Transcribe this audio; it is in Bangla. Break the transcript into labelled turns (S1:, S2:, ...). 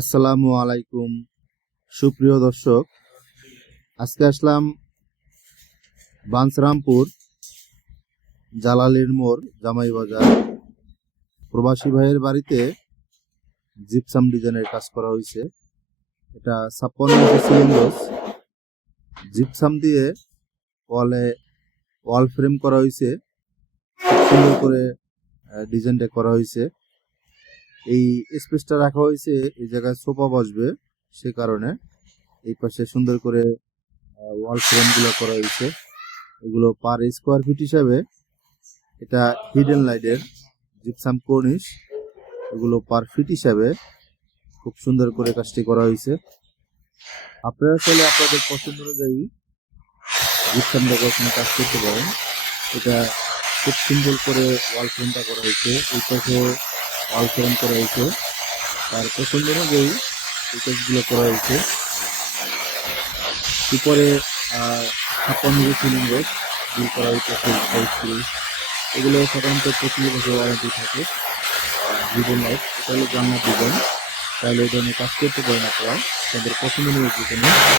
S1: আসসালামু আলাইকুম। সুপ্রিয় দর্শক, আজকে আসলাম বাঞ্ছরামপুর জালালির মোড়, জামাই বাজার। প্রবাসী ভাইয়ের বাড়িতে জিপসাম ডিজাইনের কাজ করা হয়েছে। এটা ছাপ্পান্ন সিলিন্ডার জিপসাম দিয়ে ওয়ালে ওয়াল ফ্রেম করা হয়েছে। সুন্দর করে ডিজাইনটা করা হয়েছে। এই স্পেসটা রাখা হয়েছে, এই জায়গায় সোফা বসবে সে কারণে। এই পাশে সুন্দর করে ওয়াল ফ্রেমগুলো করা হয়েছে। এগুলো পার স্কোয়ার ফিট হিসাবে এটা হিডেন লাইটের জিপসাম কর্নিশ এগুলো পার ফিট হিসাবে খুব সুন্দর করে কাজটি করা হয়েছে। আপনারা চাইলে আপনাদের পছন্দ অনুযায়ী জিপসাম ডেকোরেশন কাজ করতে পারেন। এটা খুব সুন্দর করে ওয়াল ফ্রেমটা করা হয়েছে। এই পাশে ফ্রেম করা হয়েছে। তার পছন্দ অনুযায়ী এই করা হয়েছে। উপরে ছাপ্পান্ন সিলিন্ডার বিল করা হয়েছে এগুলো সাধারণত পঁচিশ বছর ওয়ারেন্টি থাকে। জীবন লাইফ এটা হলো জান্নাত ডিজাইন তাহলে এই ধরনের কাজ করতে পারেন আপনারা। তাদের পছন্দ অনুযায়ী